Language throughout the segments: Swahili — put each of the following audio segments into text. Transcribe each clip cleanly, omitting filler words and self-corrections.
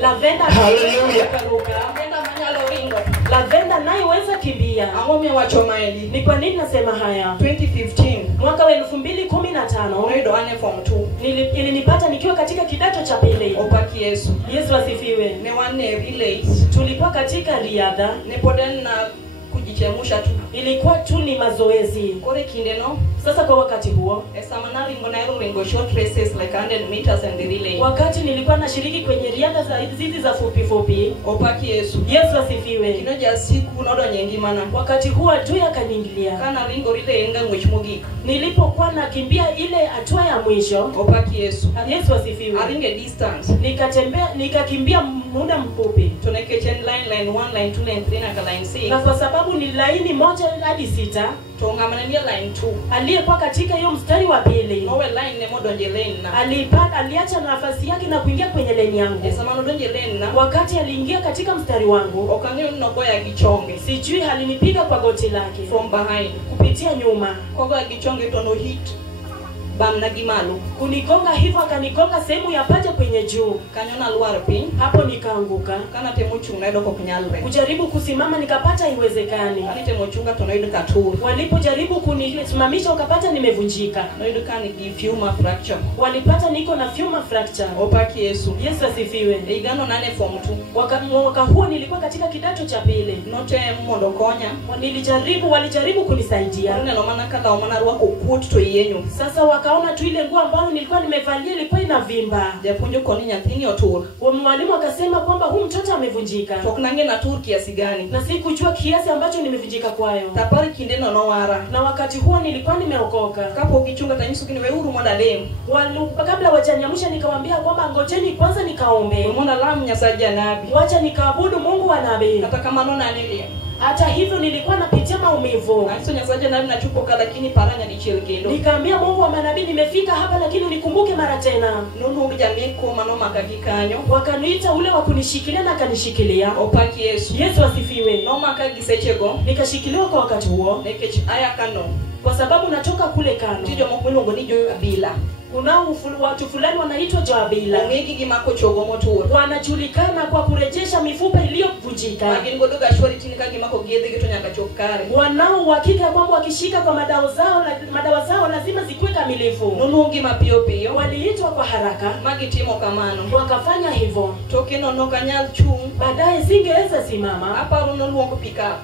Lavenda. Hallelujah. Lavenda manyalo ringo. Lavenda naiweza kimbia. Angome wacho maeli. Ni kwa nini nasema haya? 2015. Mwaka wa 2015. Noido ane form 2. Ilinipata nikiwa katika kidato cha pili. Opaki Yesu. Yesu asifiwe. Ne wane relate. Tulikuwa katika riadha. Ne poden na kujichemusha tu. Ilikuwa tu ni mazoezi. Kore kinde no. Sasa kwa wakati huo, Esamana ringo short races like 100 meters and the relay. wakati nilikuwa nashiriki kwenye riadha za hizi za fupi fupi. Opaki Yesu. Yesu asifiwe. Kinoja siku nodo nyengimana. Wakati huo adui akaniingilia. Kana ringo relay enga ngwech mogik. Nilipokuwa nakimbia ile hatua ya mwisho. Opaki Yesu. Yesu asifiwe. Aringe distance. Nikakimbia muda mfupi. Tunekechen line 1 line 2 line 3 na line 6. Na kwa sababu ni laini 1 hadi 6, tongamanania line 2. aliyekuwa katika hiyo mstari wa pili, nowe line ne modonje lane na aliacha nafasi yake na kuingia kwenye lane yangu. Esamano donje lane na wakati aliingia katika mstari wangu, okange mnogoya gichonge. Sijui alinipiga kwa goti lake From behind. kupitia nyuma. Koga gichonge tono hit. Bam na gimalu. Kunigonga hivyo, akanigonga sehemu ya paja kwenye juu. Kanyona luar pin. Hapo nikaanguka. Kana temochunga edo koknyalre. Kujaribu kusimama nikapata haiwezekani. Kani temochunga tono edo katuru. Walipojaribu kunisimamisha wakapata nimevunjika. Noido kani gifuma fracture. Walipata niko na femur fracture. Opaki Yesu. Yesu asifiwe. Igano nane form 2. Mwaka huo nilikuwa katika kidato cha pili. Note mondo konya. Walijaribu kunisaidia. Wana no mana kala omana ruako kuot to yenyu. Sasa wakaona tu ile nguo ambayo nilikuwa nimevalia ilikuwa inavimba. Japunjo koni nyathini otur. Mwalimu akasema kwamba huyu mtoto amevunjika. Toknange na tur kiasi gani. Na sikujua kiasi ambacho nimevunjika kwayo. Tapari kinde no wara. Na wakati huo nilikuwa nimeokoka. Kapo kichunga tanyisu kini weuru mwana lemu. Kabla wajanyamusha nikamwambia kwamba ngojeni kwanza nikaombe. Mwana lamu nyasaja nabi. Wacha nikaabudu Mungu wa nabii. Kata kama nona anili. Hata hivyo nilikuwa napitia maumivu. Aiso nyasaja nabi nachupoka lakini paranya dichel kendo. Nikaambia Mungu wa manabii nimefika hapa lakini unikumbuke mara tena. Nunu ujamiko manoma kakikanyo. Wakaniita ule wa kunishikilia na akanishikilia. Opaki Yesu. Yesu asifiwe. Noma kagisechego. Nikashikiliwa kwa wakati huo. Nekech aya kano. Kwa sababu natoka kule Kano. Tijo mokwengo ni jo bila. Kunao watu fulani wanaitwa Jabila. Ngeki gimako chogo motur. Wanajulikana kwa kurejesha mifupa iliyovunjika. Magin godoga shori tinika gimako giedhe gitu nyaka chokare. Wanao uhakika kwamba wakishika kwa madawa zao lazima zikuwe kamilifu. Nunungi mapio pio. Waliitwa kwa haraka. Magitimo kamano. Wakafanya hivyo. Tokeno no kanyal chung. Baadaye singeweza simama. Hapa runo luongo pick up.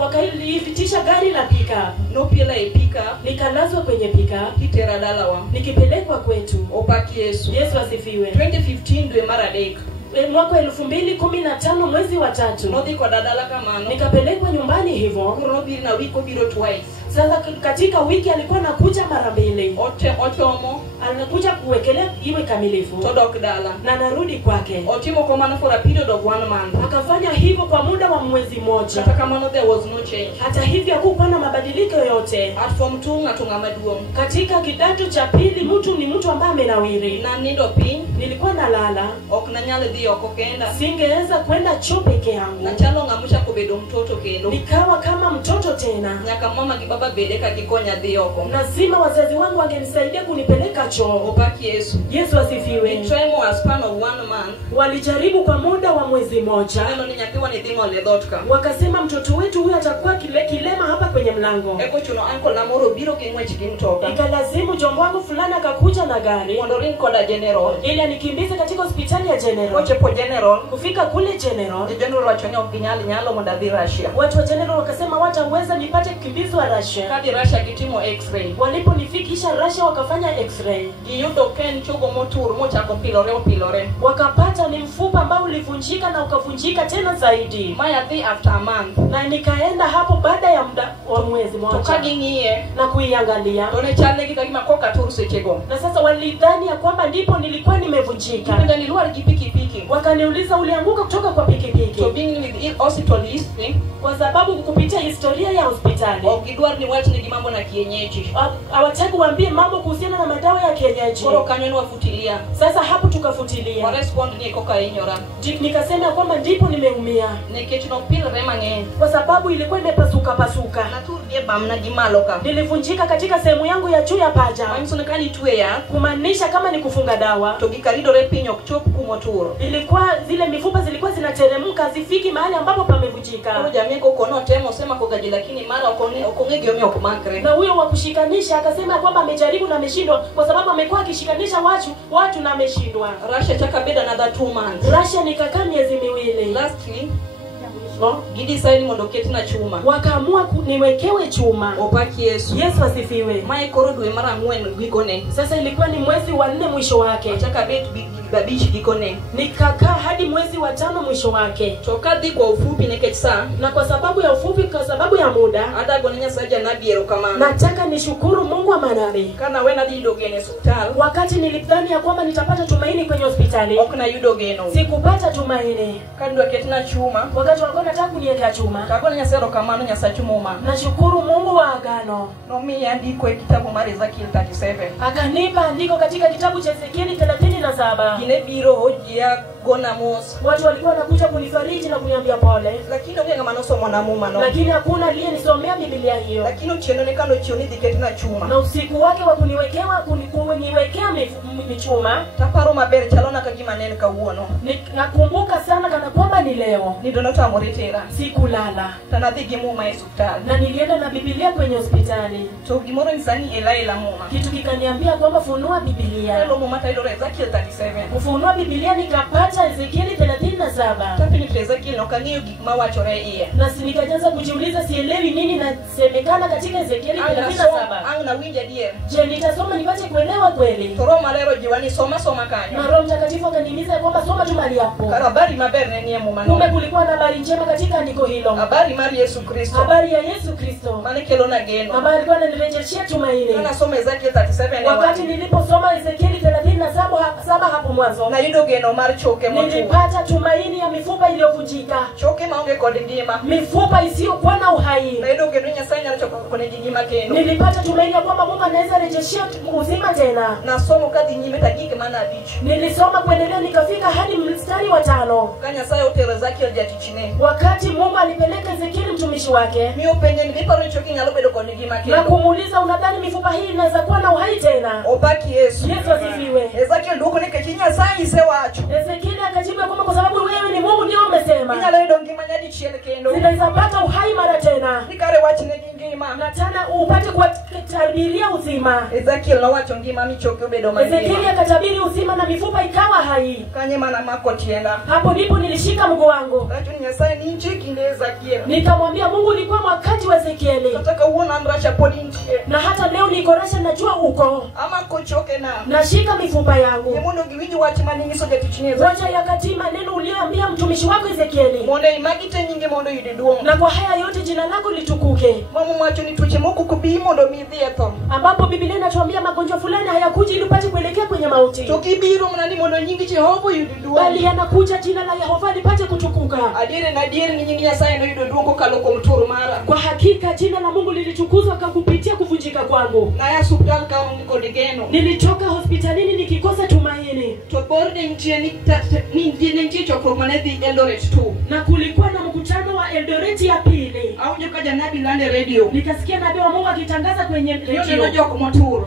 Wakaitisha gari la pickup. No pila e pickup. Nikalazwa kwenye pickup. Kitera dalawa. Nikipelekwa kwetu. Opaki Yesu. Yesu asifiwe. 2015 dwe mara dek. Mwaka 2015 mwezi wa 3. Nodhi kwa dadala kamano. Nikapelekwa nyumbani hivyo. Kuno biri na wiko biro twice. Sasa katika wiki alikuwa anakuja mara mbili. Otomo. Anakuja kuwekelea iwe kamilifu. Todok dala. Na narudi kwake. Otimo komano for a period of 1 month. Akafanya hivyo kwa muda wa mwezi mmoja. Hata kama there was no change. Hata hivyo hakukuwa na mabadiliko yoyote. At form 2 ngatunga maduong. Katika kidato cha pili mtu ni mtu ambaye amenawiri. Na nindo pin. Nilikuwa nalala. Oknanyale dhio kokenda. Singeweza kwenda choo peke yangu. Na chalo ngamusha kubedo mtoto kendo. Nikawa kama mtoto tena. Nyaka mama kibaba bedeka kikonya dhioko. Lazima wazazi wangu wangenisaidia kunipeleka choo. Opaki Yesu. Yesu asifiwe. Tremo a span of 1 month. Walijaribu kwa muda wa mwezi mmoja. Neno ni nyakiwa ni dhingo le dhotka. Wakasema mtoto wetu huyu atakuwa kilema hapa kwenye mlango. Eko chuno uncle Namoro biro kingwechi kimtoka. Ikalazimu jombo wangu fulani akakuja na gari. Mondorin koda general. Ili anikimbize katika hospitali ya General. Koche po general. Kufika kule General. General wachonyo kinyalo mondadhi Russia. Watu wa General wakasema wataweza nipate kimbizwa Russia. Kadi Russia kitimo x-ray. Waliponifikisha Russia wakafanya x-ray. Giyudo ken chogo motur mochako pilore. Wakapata ni mfupa ambao ulivunjika na ukavunjika tena zaidi. Maya thi after a month. Na nikaenda hapo baada ya muda wa mwezi mmoja. Tokagi ngiye na kuiangalia. Tone chale kikagima koka turu sechego. Na sasa walidhani ya kwamba ndipo nilikuwa nimevunjika. Kipenda niluar pikipiki. Wakaniuliza ulianguka kutoka kwa pikipiki. So being with hospital history. Kwa sababu kupitia historia ya hospitali. Okidwar ni wachi ni mambo na kienyeji. Hawataka kuambie mambo kuhusiana na madawa dawa ya kienyeji. Koro kanyo wafutilia. Sasa hapo tukafutilia. Wa respond ni koka inyora. Nikasema kwamba ndipo nimeumia. Nikech no pilre mang'eny. Kwa sababu ilikuwa imepasuka. Na turbie bamna gimaloka. Nilivunjika katika sehemu yangu ya juu ya paja. Mamsone kani tuya. Kumaanisha kama ni kufunga dawa. To gikaridore pinyo kuchop kumoturo. Ilikuwa zile mifupa zilikuwa zinateremka zifiki mahali ambapo pamevunjika. Koro jamii kono temo sema kogaji lakini mara okongege omeo kumakre. Na huyo wa kushikanisha akasema kwamba amejaribu na ameshindwa kwa sababu amekuwa akishikanisha watu na ameshindwa. Russia chaka beda another 2 months. Russia nikakaa miezi miwili. Lastly Gidi saini mondoketi na chuma. Wakaamua niwekewe chuma. Opaki Yesu. Yesu asifiwe. Mae korodwe mara ng'wen gikone. Sasa ilikuwa ni mwezi wa 4 mwisho wake. Chaka bet babishi gikone. Nikakaa hadi mwezi wa 5 mwisho wake. Chokadhi kwa ufupi nekech saa. Na kwa sababu ya ufupi, kwa sababu ya muda, hata gonenya saja nabi erokamano. Nataka nishukuru Mungu wa manabii. Kana wena dido gene hospital. Wakati nilidhani ya kwamba nitapata tumaini kwenye hospitali, okna yudo geno. Sikupata tumaini. Kando ketina chuma. Wakati walikuwa nataka kuniweka chuma. Kagona nyasero kamano nyasachumuma. Nashukuru Mungu wa agano. Nomi andiko kitabu mara Ezekiel 37. Akanipa andiko katika kitabu cha Ezekiel 37. Gine biro hojia gona mos. Watu walikuwa wanakuja kunifariji na kuniambia pole. Lakini unge ngama noso mwana muma no. Lakini hakuna aliyenisomea Biblia hiyo. Lakini ucheno kando chioni diketina chuma. Na usiku wake wa kuniwekea michuma. Taparo maber chalona kagima nene kawuono. Nakumbuka sana kana kwamba ni leo. Nidonota amoretera. Sikulala. Tanadhigi muma hospitali. Na nilienda na Biblia kwenye hospitali. So gimoro nisani ela muma. Kitu kikaniambia kwamba funua Biblia. Hello muma taidore Ezekiel 37. Kufunua Biblia nikapata Ezekiel 37. Tapi ni Ezekiel nokangiyo gikma wachore iye. Na nikaanza kujiuliza sielewi nini nasemekana katika Ezekiel 37. Anga winja die. Je, nitasoma nipate kuelewa kweli? Toro malero jiwani soma kanyo. Na Roho Mtakatifu akanihimiza kwamba soma tu mali hapo. Habari maber nenie muma. Kumbe kulikuwa na habari njema katika andiko hilo. Habari mali Yesu Kristo. Habari ya Yesu Kristo. Mane kelona geno. Habari alikuwa ananirejeshia tumaini. Kana soma Ezekiel 37. Wakati niliposoma Ezekiel 37 hapo mwanzo. Na yudo geno mar choke motu. Nilipata tumaini ya mifupa iliyovunjika. Choke maonge kod ngima. Mifupa isiyokuwa na uhai. Na yudo geno Nyasaye nyalo choko kone ngima kendo. Nilipata tumaini ya kwamba Mungu anaweza rejeshia uzima tena. Na somo kadhi nyime tagike mana abich. Nilisoma kuendelea nikafika hadi mstari wa 5. Kanya Nyasaye otero Ezekiel jatichine. Wakati Mungu alipeleka Ezekiel mtumishi wake. Mio penye niliparo choke nyalo bedo kone ngima kendo. Na kumuuliza unadhani mifupa hii inaweza kuwa na uhai tena? Opaki Yesu. Yesu asifiwe. Ezekiel duko nikechi Nyasaye isewacho. Ezekiel akajibu kwamba kwa sababu wewe ni Mungu ndio umesema. Nyalo yudo ngima nyadi chiel kendo. Zinaweza pata uhai mara tena. Nikare wachne ngima. Na tena upate kutabiria uzima. Ezekiel nowacho ngima michoke obedo mangima. Ezekiel akatabiri uzima na mifupa ikawa hai. Kanye mana mako tienda. Hapo ndipo nilishika mguu wangu. Lakini Nyasaye ni nchiki ndiye Ezekiel. Nikamwambia Mungu ulikuwa wakati wa Ezekiel. Nataka uone amracha podinti. Na hata leo niko rasha najua uko. Ama kochoke na. Nashika mifupa yangu. Yemono giwiji wachima ningiso jatichine. Wacha yakati maneno uliyoambia mtumishi wako Ezekiel. Monde imagite nyinge mondo yudiduongo. Na kwa haya yote jina lako litukuke. Mamu mwacho ni tuche moku kubii mondo midhieto. Ambapo Biblia inatuambia magonjwa fulani hayakuji ili upate kuelekea kwenye mauti. Tukibiro mnani mondo nyingi Jehova yudiduongo. Bali yanakuja jina la Yehova lipate kutukuka. Adire na adire ni nyingi Nyasaye ndo yudiduongo kaloko mturu mara. Kwa hakika jina la Mungu lilitukuzwa kwa kupitia kuvunjika kwangu. Na ya hospitali kama mko digeno. Nilitoka hospitalini nikikosa tumaini. To borde nchini chokro manedhi Eldoret tu. Na kulikuwa na mkutano wa Eldoret ya pili. Au nyoka nabii lande radio. Nikasikia nabii wa Mungu akitangaza kwenye radio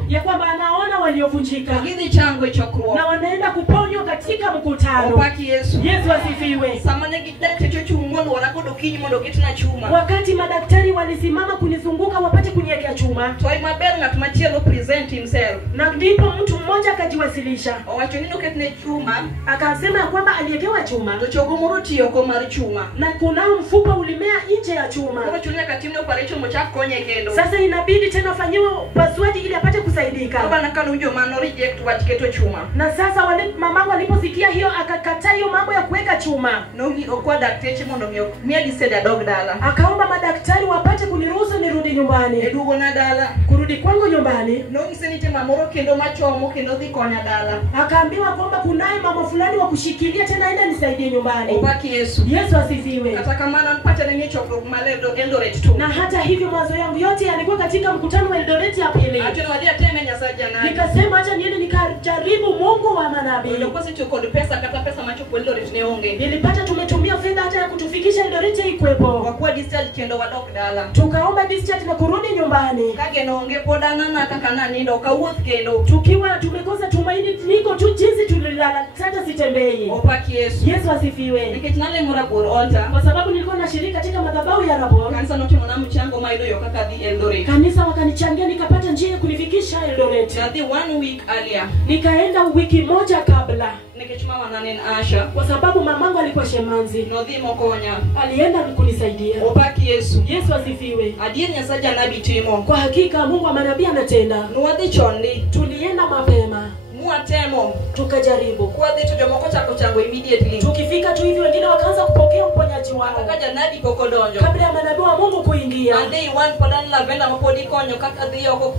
ya kwamba anaona waliovunjika. Gizi chango chokro. Na wanaenda kuponywa katika mkutano. Opaki Yesu. Yesu asifiwe. Samane gidakte chochu ngono wanakodo kinyi mondo kitina chuma. Wakati madaktari walisimama kunizunguka wapate kuniwekea chuma. Toi maber ngat machielo present himself. Na ndipo mtu mmoja akajiwasilisha. Owacho nino ketne chuma. Akasema ya kwamba aliyekewa chuma. To chogo moro tiyo ko mar chuma. Na kuna mfupa ulimea nje ya chuma. Kwa chunya katimne operation mochak konye kendo. Sasa inabidi tena fanyiwe upasuaji ili apate kusaidika. Baba nakano unjo mano reject watiketo chuma. Na sasa wale mamangu waliposikia hiyo akakataa hiyo mambo ya kuweka kujenga chuma. No ni okwa dakteche mondo mi giseda dog dala. Akaomba madaktari wapate kuniruhusu nirudi nyumbani. Edugo na dala. Kurudi kwangu nyumbani. No ngisenite mamoro kendo machomo kendo dhi konya dala. Akaambiwa kwamba kunaye mama fulani wa kushikilia tena aenda nisaidie nyumbani. Opaki Yesu. Yesu asifiwe. Hata kama nipata nini chokro maledo Eldoret tu. Na hata hivyo mawazo yangu yote yalikuwa katika mkutano wa Eldoret ya pili. Acha wadia teme nyasaja na. Nikasema acha niende nikajaribu Mungu wa manabii. Ndio kwa sisi tuko pesa kata pesa macho kwa Eldoret neonge. Nilipata tumetumia fedha hata ya kutufikisha Eldoret ikwepo. Kwa kuwa discharge kendo wa dog dala. Tukaomba discharge na kurudi nyumbani. Kage naonge podana na kaka nani ndo kauoth kendo. Tukiwa tumekosa tumaini, niko tu jinsi tulilala hata sitembei. Opaki Yesu. Yesu asifiwe. Nikitnale murabur altar. Kwa sababu nilikuwa nashiriki katika madhabahu ya Rabor. Kanisa noti mwana mchango maido yo kaka di Eldoret. Kanisa wakanichangia nikapata njia ya kunifikisha Eldoret. Na di 1 week earlier. Nikaenda wiki moja kabla. Nikichuma wananen Asha. Kwa sababu mamangu alikuwa shemanzi. No dhi mokonya. Alienda kunisaidia. Opaki Yesu. Yesu asifiwe. Adier nyasaja nabi timo. Kwa hakika Mungu wa manabii anatenda. Nuwadhi chondi. Tulienda mapema. Muatemo. Tukajaribu. Kwa dhi tujomoko chako chango immediately. Tukifika tu hivi wengine wakaanza kupokea uponyaji wao. Akaja nabi poko donjo. Kabla ya manabii wa Mungu kuingia. And day one podan lavenda mapodi konyo kaka dhi yoko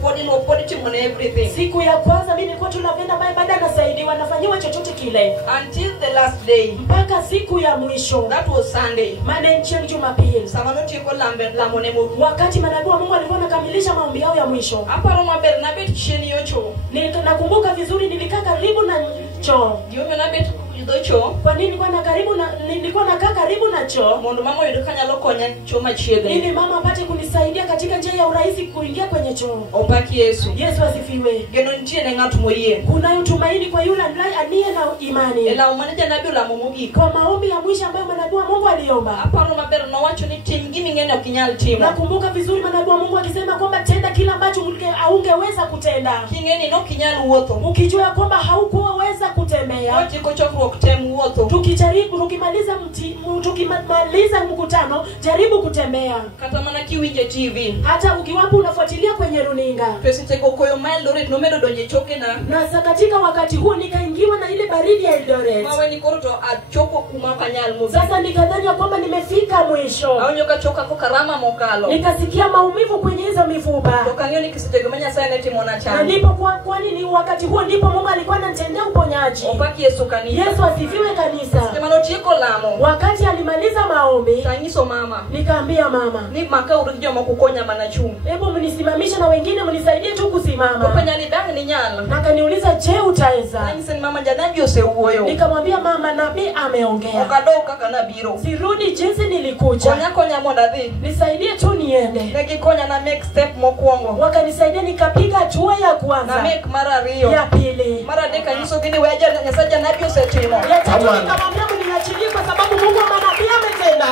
podi timone everything. Siku ya kwanza mimi nilikuwa tu lavenda baada nasaidiwa nafanyiwa chochote kile. Until the last day. Mpaka siku ya mwisho. That was Sunday. Maana nchini Jumapili. Samanoti ko lamone mu. Wakati manabii wa Mungu alikuwa anakamilisha maombi yao ya mwisho. Hapa Roma Bernabet chini yocho. Nakumbuka vizuri nilikaa karibu na choo. Dio Bernabet idocho. Kwa nini nilikuwa nakaa karibu na choo? Mondo mama yudukanya lokonya choma chiede. Ili mama apate kunisaidia katika njia ya urahisi kuingia kwenye choo. Opaki Yesu. Yesu asifiwe. Geno ntie na ngatu moyie. Kunayo tumaini kwa yule aliye na imani. Ela umanija nabi la mumugi. Kwa maombi ya mwisho ambayo manabii wa Mungu aliomba. Hapa Roma Ber na wacho ni tim gimi ngene okinyal timo. Nakumbuka vizuri manabii wa Mungu akisema kwamba tenda kila ambacho haungeweza kutenda. Kingeni no kinyal uotho. Ukijua kwamba haukuweza kutembea. Wachi kochokruok tem uotho. Tukimaliza mkutano, jaribu kutembea. Kata mana kiwinje TV. Hata ukiwapo unafuatilia kwenye runinga. Pesite kokoyo ma Eldoret no medo donje choke na katika wakati huo nikaingiwa na ile baridi ya Eldoret. Mawe ni koroto achopo kuma kanyal mu. Sasa nikadhani kwamba nimefika mwisho. Aonyoka choka ko karama mokalo. Nikasikia maumivu kwenye hizo mifupa. Tokangeni kisitegemenya sana eti mwana chana. Ndipo kwani ni wakati huo ndipo Mungu alikuwa ananitendea uponyaji. Opaki Yesu kanisa. Yesu asifiwe kanisa. Semano chiko lamo. Wakati alimaliza maombi, tangiso mama. Nikaambia mama, ni maka urikijwa makukonya manachumu. Hebu mnisimamisha na wengine mnisaidie tu kusimama. Kupanya ni dangi ni nyala. Akaniuliza, "Je, utaweza?" Tangiseni mama janabi ose uoyo. Nikamwambia mama, nabii ameongea. Okadoka kana biro. Sirudi jinsi nilikuja. Konya moda dhi. Nisaidie tu niende. Nikikonya na make step mokuongo. Wakanisaidia nikapiga hatua ya kwanza. Na make mara rio. Ya pili. Mara deka niso gini weja nyasaja nabi ose timo. Ya tatu nikamwambia mniachilie kwa sababu Mungu wa manabii ametenda.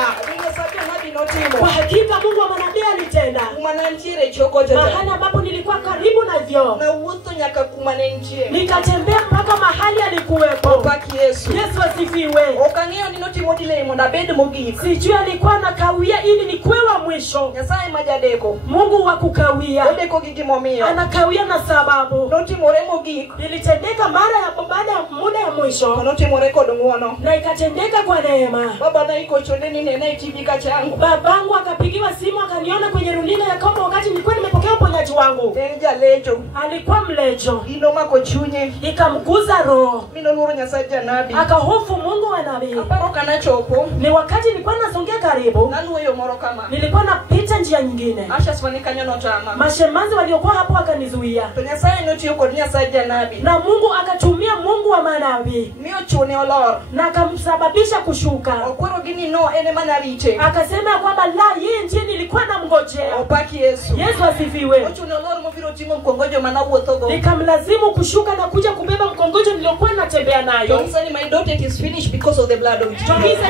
Kwa hakika Mungu wa manabii alitenda. Umananchire choko jote. Mahali ambapo nilikuwa karibu na vyoo. Na uoto nyaka kumanenchire. Nikatembea mpaka mahali alikuwepo. Opaki Yesu. Yesu asifiwe. Okangeo ni noti modile mo na bed mogik. Sijui alikuwa nakawia ili nikuwe wa mwisho. Nyasaye majadeko. Mungu wa kukawia. Odeko gigimomio. Anakawia na sababu. Noti moremo gik. Ilitendeka baada ya muda ya mwisho. Noti moreko dunguono. Na ikatendeka kwa neema. Baba na iko chondeni nena itibika changu. Babangu akapigiwa simu akaniona kwenye runinga ya kwamba wakati nilikuwa nimepokea uponyaji wangu. Denja lejo. Alikuwa mlejo. Inoma kochunye. Ikamguza roho. Mino nuru nyasaja nabi. Akahofu Mungu wa nabii. Aparo kana chopo. Ni wakati nilikuwa nasongea karibu. Nanu weyo moro kama. Nilikuwa napita njia nyingine. Asha swanika nyono tama. Mashemanzi waliokuwa hapo akanizuia. To nyasaye noti yuko nyasaja nabi. Na Mungu akatumia Mungu wa manabii. Mio chune olor. Na akamsababisha kushuka. Okwero gini no ene manarite. Akasema kwamba la yeye ndiye nilikuwa namngojea. Opaki Yesu. Yesu asifiwe. Ochune olor mobiro timo mkongojo manawuothogo. Nikamlazimu kushuka na kuja kubeba mkongojo niliokuwa natembea nayo. Johnson, my daughter, it is finished because of the blood of Jesus. Johnson, Yesu.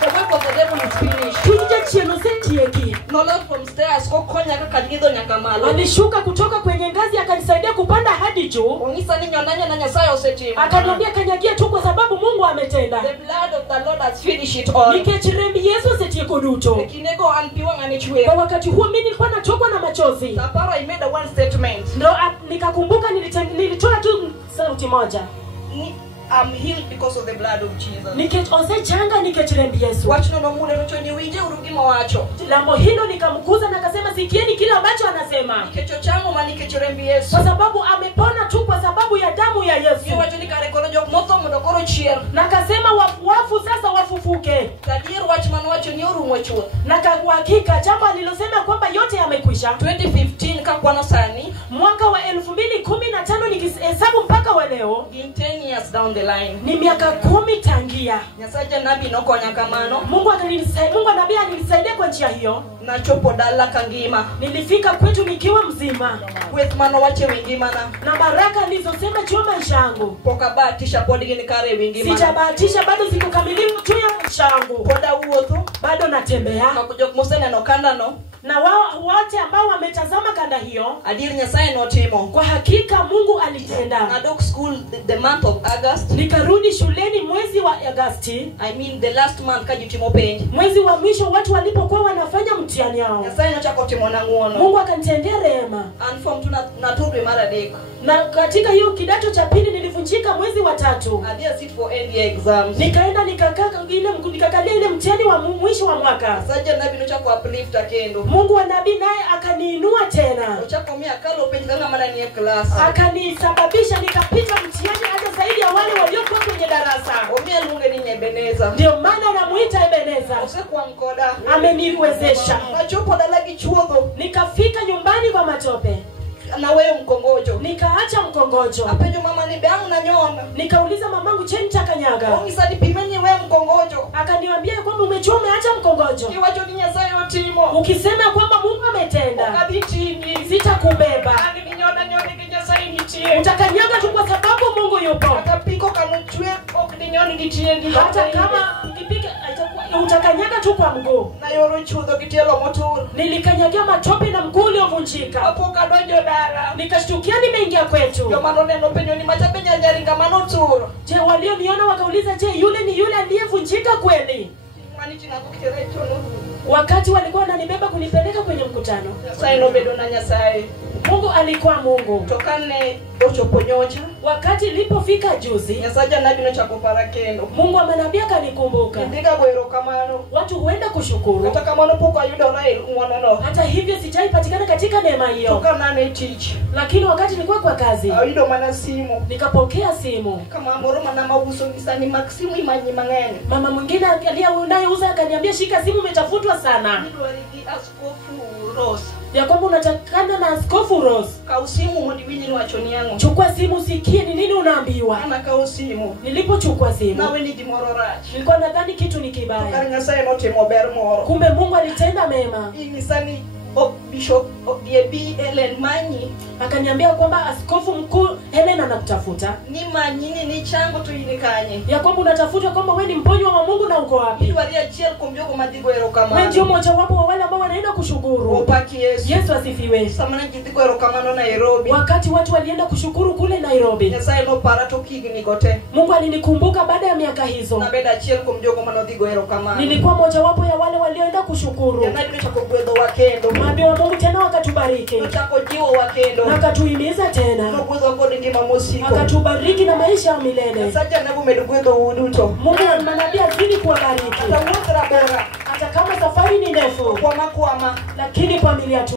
The work of the devil is finished. Kija cheno setieki. No Lord from stairs ko konya kaka ngido nyakamalo. Alishuka kutoka kwenye ngazi akanisaidia kupanda hadi juu. Ongisa ni nyondanya na nyasaye osetima. Akaniambia kanyagia tu kwa sababu Mungu ametenda. The blood of the Lord has finished it all. Nikechirembi Yesu setieko duto. Kinego anpiwa ngani kwa wakati huo mimi nilikuwa natokwa na machozi. Sapara I made one statement. Ndio nikakumbuka nilitoa tu sauti moja. I'm healed because of the blood of Jesus. Nikech osechanga nikech remb Yesu. Wachno no mune no ni winje urugima wacho. Lambo hilo nikamkuza na akasema sikieni kile ambacho anasema. Nikech changu ma nikech remb Yesu. Kwa sababu amepona tu kwa sababu ya damu ya Yesu. Ni wacho ni kare kono jok motho mondo koro chier. Na akasema wafu sasa wafufuke. Tadier wachman wacho ni orumo chuth. Na kwa hakika jambo alilosema kwamba yote yamekwisha. 2015 kakwano sani, mwaka wa 2015 nikihesabu mpaka wa leo, in 10 years down the line, ni miaka 10 tangia. Nyasaye nabi nokonya kamano. Mungu nabii alinisaidia kwa njia hiyo. Nachopo dala kangima. Nilifika kwetu nikiwa mzima. With mano wache wingimana. Na baraka nilizosema juu maisha yangu. Poka bahatisha podi gini kare wingimana. Sijabahatisha, bado ziko kamilifu tu ya maisha yangu. Poda uothu, bado natembea. Kakujok musene no kanda no. Na wao wote ambao wametazama kanda hiyo, adiri Nyasaye no timo. Kwa hakika Mungu alitenda. Nadok school the month of August. Nikarudi shuleni mwezi wa Agosti. I mean the last month kajitimo penj. Mwezi wa mwisho watu walipokuwa wanafanya mtihani wao. Nyasaye no chako timo na nguono. Mungu akanitendea rehema. And from na turbe mara dek. Na katika hiyo kidato cha pili nilivunjika mwezi wa 3. Adia sit for NDA exams. Nikaenda nikakalia ile mtihani wa mwisho wa mwaka. Saja nabi no chako uplift akendo. Mungu wa nabii naye akaniinua tena. Uchako mia kalo penj kanga mara ni class. Akanisababisha nikapita mtihani hata zaidi ya wale waliokuwa kwenye darasa. Omia lunge ni Ebeneza. Ndio maana namuita Ebeneza. Usiku ankoda. Ameniwezesha. Nachopo dalagi chuodho. Nikafika nyumbani kwa matope. Na wewe mkongojo. Nikaacha mkongojo. Apejo mama ni beangu na nyoma. Nikauliza mamangu cheni takanyaga. Ongisadi pimeni wewe mkongojo. Akaniambia kwamba umejua umeacha mkongojo. Kiwacho ni Nyasaye otimo. Ukisema kwamba Mungu ametenda, ukadhitingi, sitakubeba. Ani ninyoda ni Nyasaye nitie. Utakanyaga tu kwa sababu Mungu yupo. Akapiko kanuchwe okdinyoni nitiendi. Hata kama ukipika utakanyaga tu kwa mguu. Na yoro chudho kitielo motur. Nilikanyagia matope na mguu uliovunjika. Hapo kadonjo dara. Nikashtukia nimeingia kwetu. Ndio maana neno penyo ni machapenya jaringa manoturo. Je, walioniona wakauliza, je, yule ni yule aliyevunjika kweli? Mani china kukireto no. Wakati walikuwa wananibeba kunipeleka kwenye mkutano. Nyasaye no bedo na Nyasaye. Mungu alikuwa Mungu. Tokane ochoponyocha. Wakati ilipofika juzi, Nyasaye nabi no chako parakendo. Mungu amenambia kanikumbuka. Ndika goero kamano. Watu huenda kushukuru. Hata kama poko ayudo rail mwanano. Hata hivyo sijaipatikana katika neema hiyo. Tokana ne teach. Lakini wakati nilikuwa kwa kazi, ayudo mana simu. Nikapokea simu. Kama moro mana mauso nisani maksimu imanyi mang'eny. Mama mwingine aliyeuza akaniambia shika simu umetafutwa sana. Nidwarigi askofu Rose. Ya kwamba unatakana na Askofu Rose. Kausimu modiwinyi ni wachoni yangu. Chukua simu sikie ni nini unaambiwa. Ana kausimu. Nilipochukua simu, nawe ni dimoro rach. nilikuwa nadhani kitu ni kibaya. Kari Nyasaye no timo ber moro. Kumbe Mungu alitenda mema. Inisani Bishop D.B. Ellen Manyi Akaniambia kwamba Askofu Mkuu Helen anakutafuta. Ni manyini ni chango tu inikanye. Ya kwamba unatafuta kwamba wewe ni mponyo wa Mungu na uko wapi? Nidwaria chiel kumjogo madigo erokamano. Wewe ndio mmoja wapo wa wale ambao wanaenda kushukuru. Opaki Yesu. Yesu asifiwe. Samana jidiko erokamano Nairobi. Wakati watu walienda kushukuru kule Nairobi, Nyasaye no parato kigni gote. Mungu alinikumbuka baada ya miaka hizo. Na beda chiel kumjogo manodigo erokamano. Nilikuwa mmoja wapo ya wale walioenda kushukuru. Yanadi chako gwedo wakendo. Mwambie wa Mungu tena wakatubariki. Chako jiwo wakendo. Na akatuhimiza tena. No gwedo kodi ngima mosiko. Akatubariki na maisha ya milele. Saja nabu medugwedo uduto. Mungu manabii azidi kuwabariki. Hata wotra bora. Hata kama safari ni ndefu, Kwa makwama. lakini familia tu